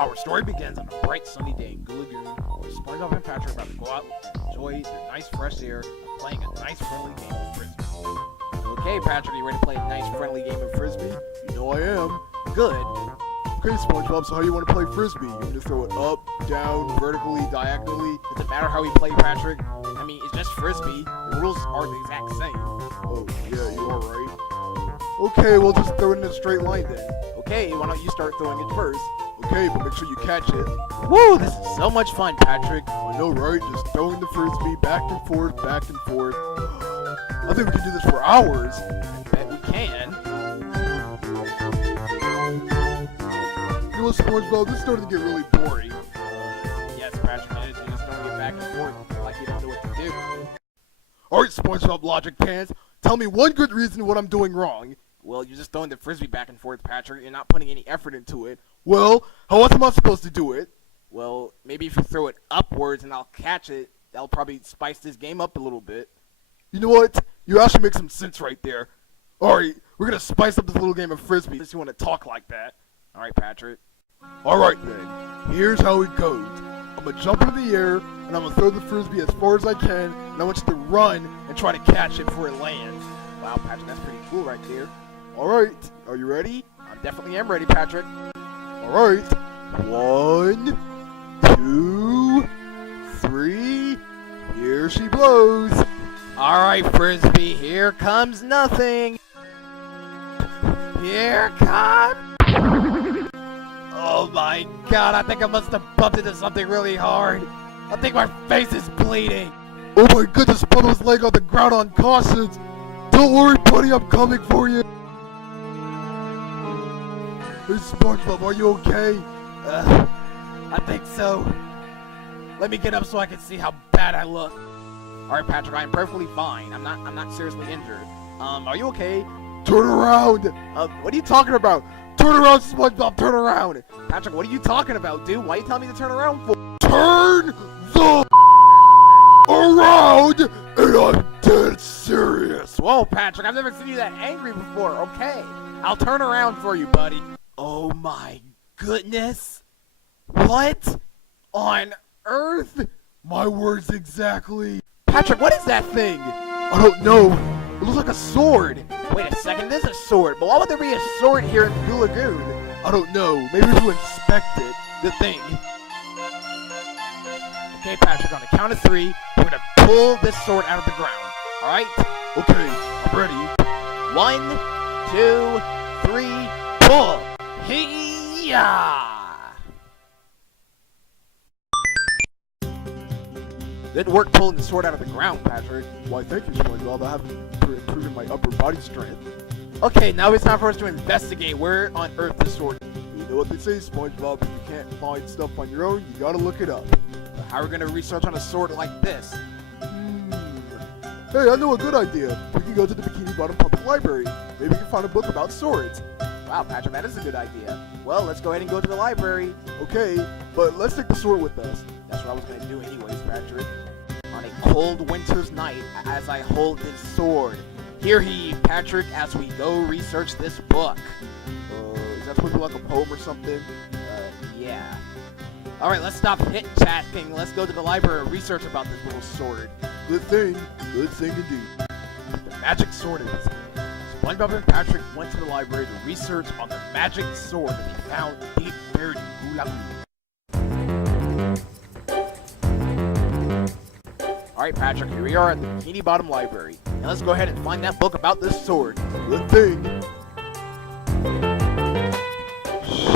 Our story begins on a bright sunny day in Goo Lagoon, where SpongeBob and Patrick are about to go out and enjoy their nice fresh air and playing a nice friendly game of frisbee. Okay, Patrick, you ready to play a nice friendly game of frisbee? You know I am. Good. Okay, SpongeBob, so how you want to play frisbee? You want to throw it up, down, vertically, diagonally? Does it matter how we play, Patrick? I mean, it's just frisbee. The rules are the exact same. Oh, yeah, you are right. Okay, we'll just throw it in a straight line then. Okay, why don't you start throwing it first? Okay, but make sure you catch it. Woo, this is so much fun, Patrick. I know, right? Just throwing the frisbee back and forth, back and forth. I think we can do this for hours. I bet we can. You know, SpongeBob, this is starting to get really boring. Yes, Patrick, it is. You're just throwing it back and forth like you don't know what to do. Alright, SpongeBob Logic Pants, tell me one good reason what I'm doing wrong. Well, you're just throwing the frisbee back and forth, Patrick. You're not putting any effort into it. Well, how else am I supposed to do it? Well, maybe if you throw it upwards and I'll catch it, that'll probably spice this game up a little bit. You know what? You actually make some sense right there. Alright, we're gonna spice up this little game of frisbee since you want to talk like that. Alright, Patrick. Alright then, here's how it goes. I'm gonna jump into the air, and I'm gonna throw the frisbee as far as I can, and I want you to run and try to catch it before it lands. Wow, Patrick, that's pretty cool right there. Alright, are you ready? I definitely am ready, Patrick. Alright, 1, 2, 3, here she blows. Alright, frisbee, here comes nothing. Here comes... Oh my god, I think I must have bumped into something really hard. I think my face is bleeding. Oh my goodness, Puddle's leg on the ground unconscious. Don't worry, buddy, I'm coming for you. Hey, SpongeBob, are you okay? I think so. Let me get up so I can see how bad I look. Alright, Patrick, I am perfectly fine. I'm not seriously injured. Are you okay? Turn around! What are you talking about? Turn around, SpongeBob, turn around! Patrick, what are you talking about, dude? Why are you telling me to turn around for? Turn the around, and I'm dead serious. Whoa, Patrick, I've never seen you that angry before. Okay, I'll turn around for you, buddy. Oh my goodness. What on earth? My words exactly. Patrick, what is that thing? I don't know. It looks like a sword. Wait a second, it is a sword, but why would there be a sword here in Goo Lagoon? I don't know. Maybe to inspect it. The thing. Okay, Patrick, on the count of 3, we're gonna pull this sword out of the ground. Alright? Okay, I'm ready. 1, 2, 3, pull! Hey-ya! Good work pulling the sword out of the ground, Patrick. Why, thank you, SpongeBob. I have improved my upper body strength. Okay, now it's time for us to investigate where on earth the sword is. You know what they say, SpongeBob. If you can't find stuff on your own, you gotta look it up. How are we gonna research on a sword like this? Hey, I know a good idea. We can go to the Bikini Bottom Public Library. Maybe we can find a book about swords. Wow, Patrick, that is a good idea. Well, let's go ahead and go to the library. Okay, but let's take the sword with us. That's what I was gonna do anyways, Patrick. On a cold winter's night, as I hold this sword. Hear ye, Patrick, as we go research this book. Is that supposed to be like a poem or something? Yeah. Alright, let's stop hit-chatting. Let's go to the library and research about this little sword. Good thing indeed. The magic sword is. SpongeBob and Patrick went to the library to research on the magic sword that they found deep buried in Goo Lagoon. Alright, Patrick, here we are at the Bikini Bottom Library. Now let's go ahead and find that book about this sword. Good thing. Shh.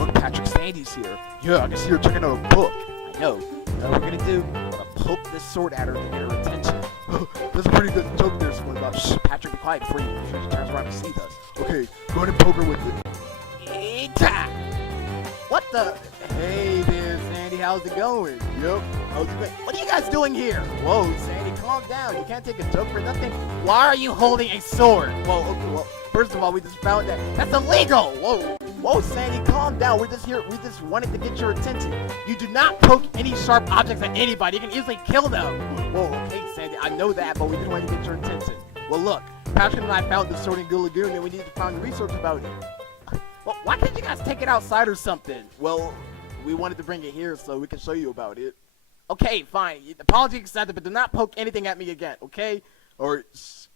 Look, Patrick, Sandy's here. Yeah, I can see her checking out a book. I know. What we're gonna do? We're gonna poke this sword at her to get her attention. That's a pretty good joke there, SpongeBob. Shh, Patrick, be quiet before she turns around and sees us. Okay, go ahead and poke her with it. Eita! What the? Hey there, Sandy, how's it going? Yep. How's it going? What are you guys doing here? Whoa, Sandy, calm down. You can't take a joke for nothing. Why are you holding a sword? Whoa, okay, well, first of all, we just found that. That's illegal! Whoa, Sandy, calm down. We're just here. We just wanted to get your attention. You do not poke any sharp objects at anybody. You can easily kill them. Whoa, okay, Sandy, I know that, but we just wanted to get your attention. Well, look, Patrick and I found this sword in Goo Lagoon, and we need to find research about it. Well, why can't you guys take it outside or something? Well, we wanted to bring it here so we can show you about it. Okay, fine. Apology accepted, but do not poke anything at me again, okay? Or,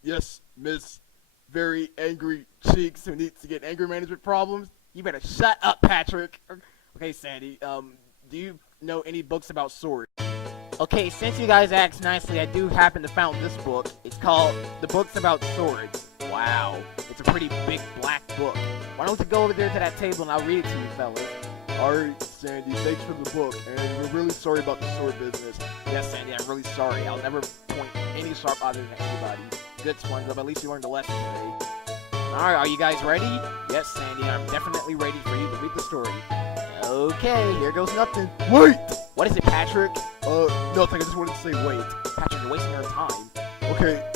yes, Miss Very Angry Cheeks who needs to get anger management problems. You better shut up, Patrick. Okay, Sandy, do you know any books about swords? Okay, since you guys asked nicely, I do happen to found this book. It's called The Books About Swords. Wow, it's a pretty big black book. Why don't you go over there to that table and I'll read it to you, fellas. Alright, Sandy, thanks for the book, and we're really sorry about the sword business. Yes, Sandy, I'm really sorry. I'll never point any sharp others at anybody. Good, SpongeBob, at least you learned a lesson today. Alright, are you guys ready? Yes, Sandy, I'm definitely ready for you to read the story. Okay, here goes nothing. Wait! What is it, Patrick? Nothing, I just wanted to say wait. Patrick, you're wasting our time. Okay,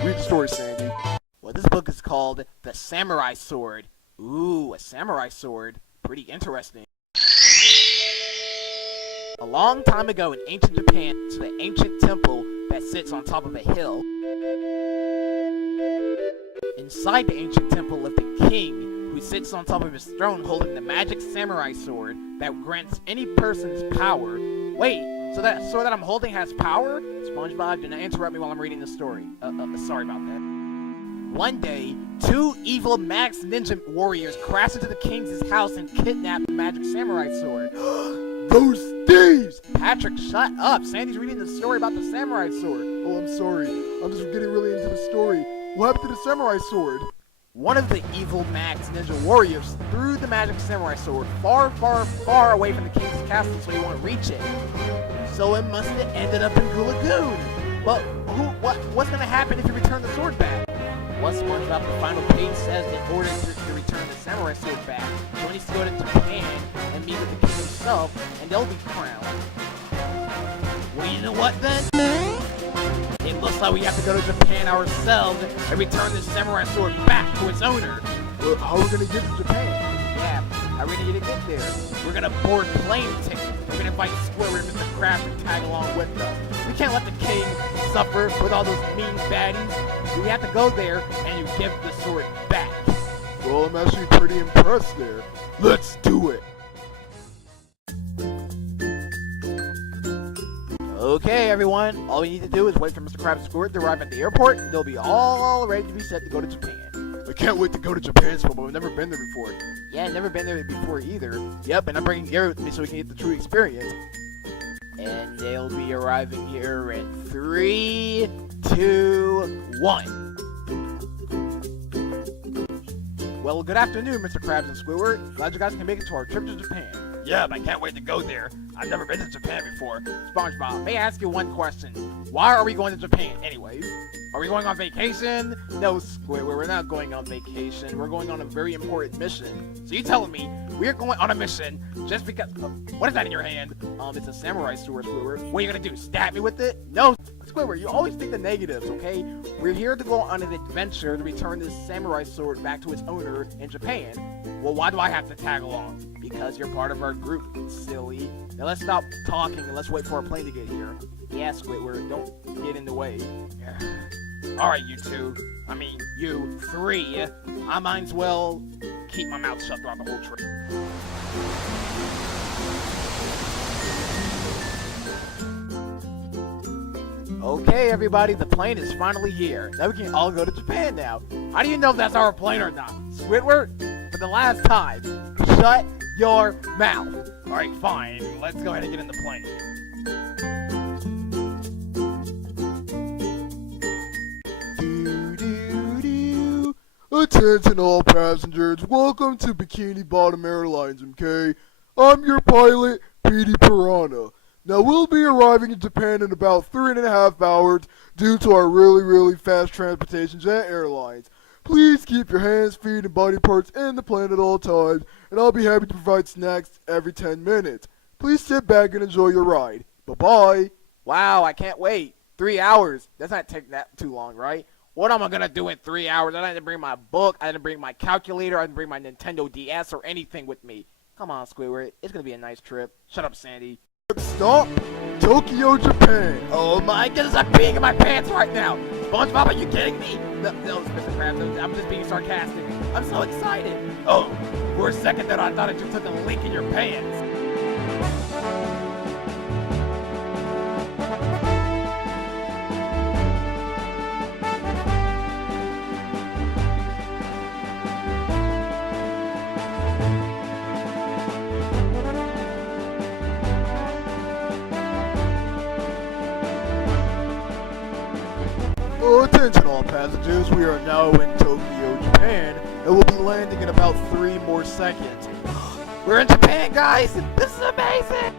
read the story, Sandy. Well, this book is called The Samurai Sword. Ooh, a samurai sword. Pretty interesting. A long time ago in ancient Japan, to the ancient temple that sits on top of a hill. Inside the ancient temple lived a king who sits on top of his throne holding the magic samurai sword that grants any person's power. Wait, so that sword that I'm holding has power? SpongeBob, do not interrupt me while I'm reading the story. Sorry about that. One day, two evil Max Ninja warriors crashed into the king's house and kidnapped the magic samurai sword. Those thieves! Patrick, shut up! Sandy's reading the story about the samurai sword. Oh, I'm sorry. I'm just getting really into the story. What happened to the samurai sword? One of the evil Max Ninja warriors threw the magic samurai sword far, far, far away from the king's castle so he won't reach it. So it must have ended up in Goo Lagoon. Well, what's gonna happen if you return the sword back? Well, SpongeBob, the final page says in order to return the samurai sword back, he needs to go to Japan and meet with the king himself, and they'll be crowned. Well, you know what then? It looks like we have to go to Japan ourselves and return the samurai sword back to its owner. Well, how are we gonna get to Japan? Yeah, how are we gonna get there? We're gonna board plane tickets. We're gonna invite Squidward and Mr. Krabs to tag along with us. We can't let the king suffer with all those mean baddies. We have to go there and you give the sword back. Well, I'm actually pretty impressed there. Let's do it! Okay, everyone. All we need to do is wait for Mr. Krabs and Squidward to arrive at the airport, and they'll be all ready to be set to go to Japan. I can't wait to go to Japan, SpongeBob. I've never been there before. Yeah, never been there before either. Yep, and I'm bringing Gary with me so we can get the true experience. And they'll be arriving here in 3, 2, 1. Well, good afternoon, Mr. Krabs and Squidward. Glad you guys can make it to our trip to Japan. Yep, I can't wait to go there. I've never been to Japan before. SpongeBob, may I ask you one question? Why are we going to Japan anyways? Are we going on vacation? No, Squidward, we're not going on vacation. We're going on a very important mission. So you telling me we're going on a mission just because... what is that in your hand? It's a samurai sword, Squidward. What are you gonna do, stab me with it? No, Squidward, you always think the negatives, okay? We're here to go on an adventure to return this samurai sword back to its owner in Japan. Well, why do I have to tag along? Because you're part of our group, silly. Now let's stop talking and let's wait for our plane to get here. Yeah, Squidward, don't get in the way. Alright, you two. I mean, you three. I might as well keep my mouth shut throughout the whole trip. Okay, everybody, the plane is finally here. Now we can all go to Japan now. How do you know if that's our plane or not? Squidward, for the last time, shut your mouth. Alright, fine. Let's go ahead and get in the plane. Attention all passengers, welcome to Bikini Bottom Airlines, okay? I'm your pilot, Petey Piranha. Now we'll be arriving in Japan in about 3.5 hours due to our really fast transportation jet airlines. Please keep your hands, feet, and body parts in the plane at all times, and I'll be happy to provide snacks every 10 minutes. Please sit back and enjoy your ride. Bye-bye. Wow, I can't wait. 3 hours. That's not taking that too long, right? What am I gonna do in 3 hours? I didn't bring my book, I didn't bring my calculator, I didn't bring my Nintendo DS or anything with me. Come on, Squidward. It's gonna be a nice trip. Shut up, Sandy. Stop! Tokyo, Japan. Oh my goodness, I'm peeing in my pants right now. SpongeBob, are you kidding me? No, Mr. Krabs, no, I'm just being sarcastic. I'm so excited. Oh, for a second there I thought I just took a leak in your pants. Attention all passengers, we are now in Tokyo, Japan, and we'll be landing in about 3 more seconds. We're in Japan, guys! This is amazing!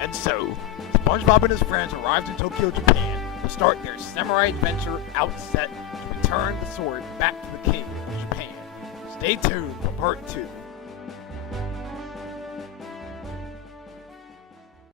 And so, SpongeBob and his friends arrived in Tokyo, Japan to start their samurai adventure outset to return the sword back to the king of Japan. Stay tuned for part 2.